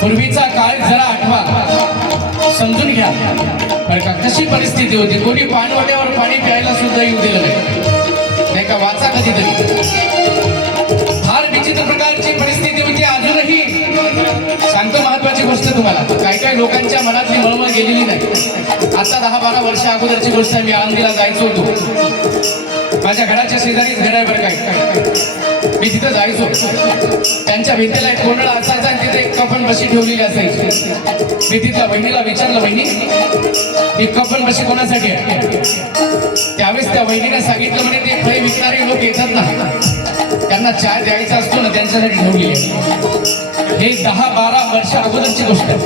पूर्वीचा काळ जरा आठवा, समजून घ्या बरं का. कशी परिस्थिती होती, कोणी पाणवड्यावर पाणी प्यायला सुद्धा येऊ दिलं नाही का. वाचा कधीतरी. फार विचित्र प्रकारची परिस्थिती होती. अजूनही सांगतो महत्वाची गोष्ट तुम्हाला, काही काही लोकांच्या मनातली मळमळ गेलेली नाही. आता 10-12 वर्ष अगोदरची गोष्ट आहे. मी आळंदीला जायचो होतो. माझ्या घराच्या शेजारीच घर आहे बरं काय. मी तिथं जायचो. त्यांच्या भिंतीला एक कोंडळा असायचा आणि तिथे एक कफन बशी ठेवलेली असायची. मी तिथल्या बहिणीला विचारलं, बहिणी ही कफन बशी कोणासाठी आहे. त्यावेळेस त्या बहिणीने सांगितलं, म्हणे ते फळे विकणारे लोक येतात ना, त्यांना चहा द्यायचा असतो ना, त्यांच्यासाठी ठेवलेली आहे. हे 10-12 वर्ष अगोदरची गोष्ट आहे.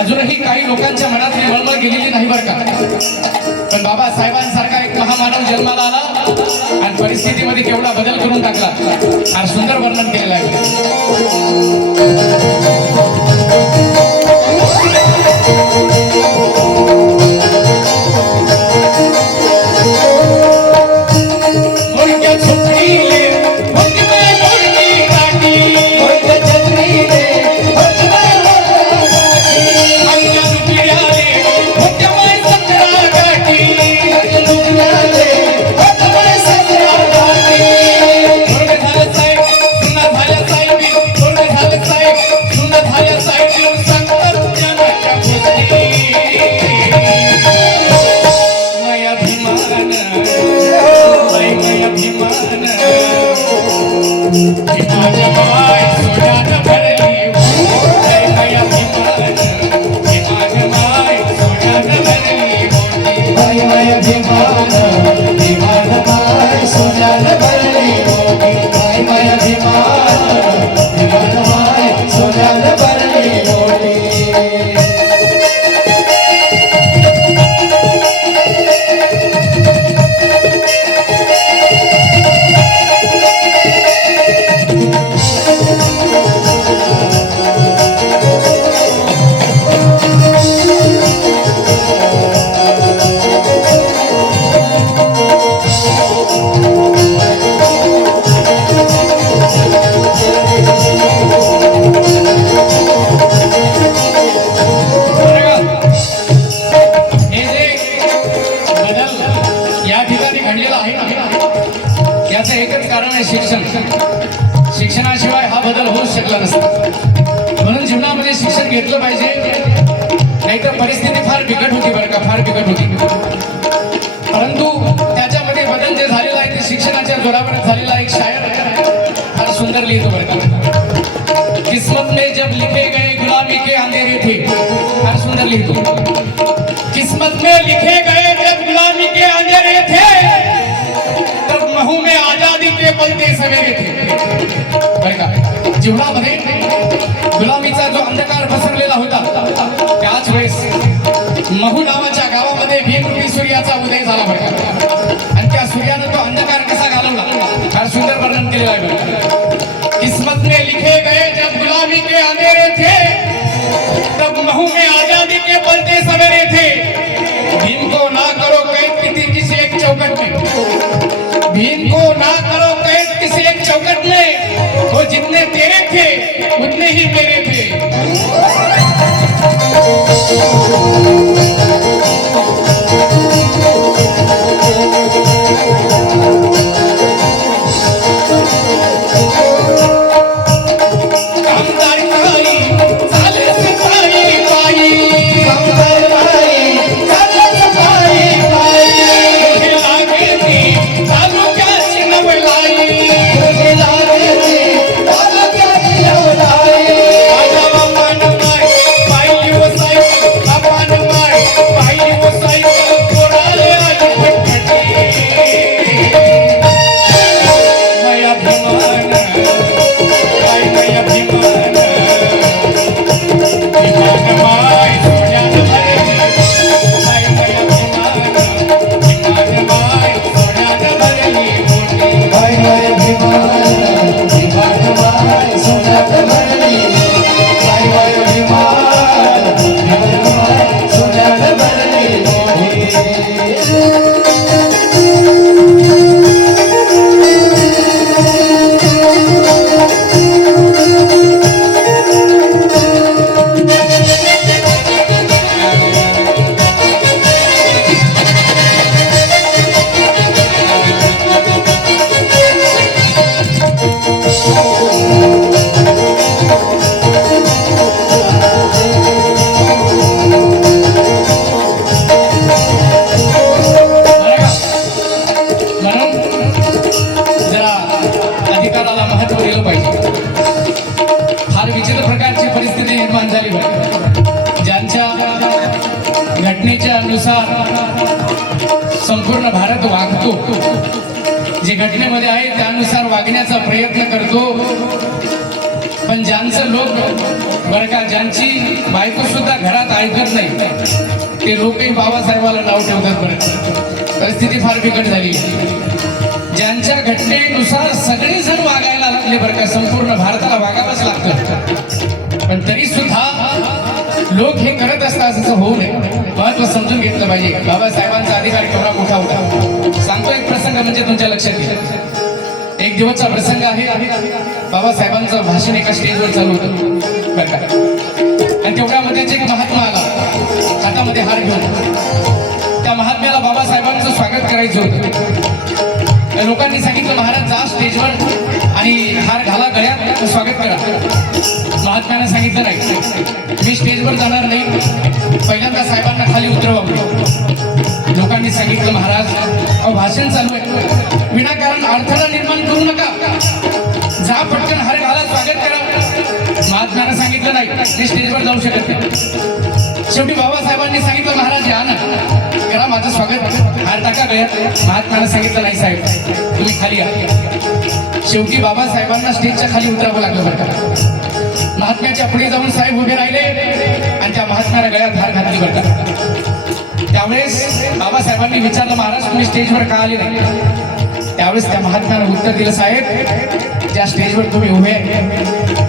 अजूनही काही लोकांच्या मनातली मळमळ गेलेली नाही बरं का. पण बाबासाहेबांसारखा एक महामानव जन्माला आला आणि परिस्थितीमध्ये केवढा बदल करून टाकला. फार सुंदर वर्णन केलेलं आहे. शिक्षणाशिवाय हा बदल होऊ शकला नसता. म्हणून जीवनामध्ये शिक्षण घेतलं पाहिजे, नाहीतर परिस्थिती फार बिकट होती बरं का, फार बिकट होती. परंतु त्याच्यामध्ये बदल जे झालेला आहे ते शिक्षणाच्या जोरावर झालेला. एक शायर फार सुंदर लिहितो बरं का. किस्मत में जब लिखे गए गुलामी के अंधेरे थे. फार सुंदर लिहितो. किस्मत में लिखे गए जब गुलामी के अंधेरे थे, तब महू में आजादी के पलते सवेरे थे. बरं का. जीवनामध्ये गुलामीचा जो अंधकार पसरलेला होता, त्याच वेळेस महू नावाच्या गावामध्ये भीमरूपी सूर्याचा उदय झाला बरं का. आणि त्या सूर्यानं तो अंधकार कसा घालवला, फार सुंदर वर्णन केलेलं आहे. किस्मत में लिखे गए जब गुलामी के अंधेरे थे, तब महू में आजादी के पलते सवेरे थे. भीम को ना करो कैद किसी एक चौकट में. भीम को ना करो कैद किसी एक चौकट में. वो जितने तेरे थे उतने ही मेरे थे. संपूर्ण भारत वागतो, जे घटनेमध्ये आहे त्यानुसार वागण्याचा प्रयत्न करतो. पण ज्यांचं लोक बरं का, ज्यांची बायको सुद्धा घरात ऐकत नाही, ते लोकही बाबासाहेबाला नाव ठेवतात. बरं, परिस्थिती फार बिकट झाली. ज्यांच्या घटनेनुसार सगळेजण वागायला लागले बरं का, संपूर्ण भारताला वागावंच लागतं, पण तरी सुद्धा लोक हे करत असतात असं होऊ नये. महत्व समजून घेतलं पाहिजे. बाबासाहेबांचा अधिकार केवढा मोठा होता. सांगतो एक प्रसंग म्हणजे तुमच्या लक्षात येईल. एक दिवसचा प्रसंग आहे. बाबासाहेबांचं भाषण एका स्टेजवर चालू होतं बरं का, आणि तेवढ्यामध्येच एक महात्मा आला हातामध्ये हार घेऊन. त्या महात्म्याला बाबासाहेबांचं स्वागत करायचं होतं. लोकांनी सांगितलं, महाराज जा स्टेजवर आणि हार घाला गळ्यात, स्वागत करा. महात्म्यानं सांगितलं, नाही, मी स्टेजवर जाणार नाही, पहिल्यांदा साहेबांना खाली उतरवा. लोकांनी सांगितलं, महाराज अहो भाषण चालू आहे, विनाकारण अडथळा निर्माण करू नका, जा पटकन हार घाला, स्वागत करा. महात्म्यानं सांगितलं, नाही, मी स्टेजवर जाऊ शकत नाही. शेवटी बाबासाहेबांनी सांगितलं, महाराज या ना, करा माझं स्वागत, हार टाका गळ्यात. महात्म्यानं सांगितलं, नाही साहेब, तुम्ही खाली या. शेवटी बाबासाहेबांना स्टेजच्या खाली उतरावं लागलं बरं का. महात्म्याच्या पुढे जाऊन साहेब उभे राहिले आणि त्या महात्म्याला गळ्यात हार घातली बरं का. त्यावेळेस बाबासाहेबांनी विचारलं, महाराज तुम्ही स्टेजवर का आले नाही? त्यावेळेस त्या महात्म्यानं उत्तर दिलं, साहेब ज्या स्टेजवर तुम्ही उभे आहे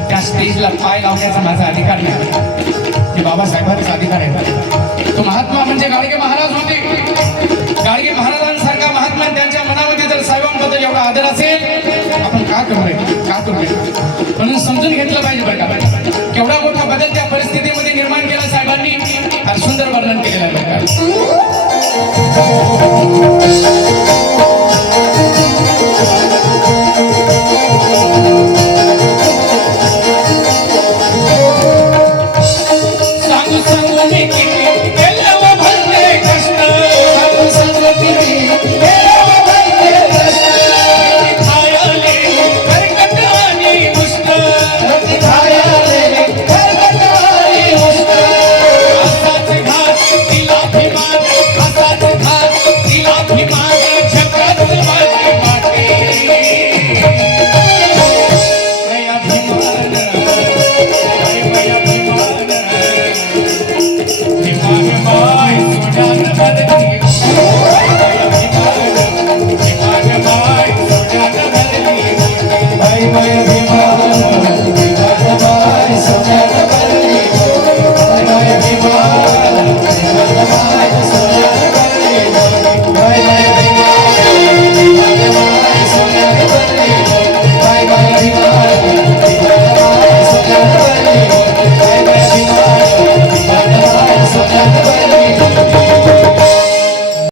त्या स्टेजला पाय लावण्याचा माझा अधिकार नाही, हे बाबासाहेबांचा अधिकार आहे. तो महात्मा म्हणजे गाडगे महाराज होते. गाडगे महाराजांसारखा महात्मा, त्यांच्या मनामध्ये जर साहेबांबद्दल एवढा आदर असेल, आपण का करू नये, का करू नये, म्हणून समजून घेतलं पाहिजे बरं का. केवढा मोठा बदल त्या परिस्थितीमध्ये निर्माण केला साहेबांनी, फार सुंदर वर्णन केलेलं आहे बरं का.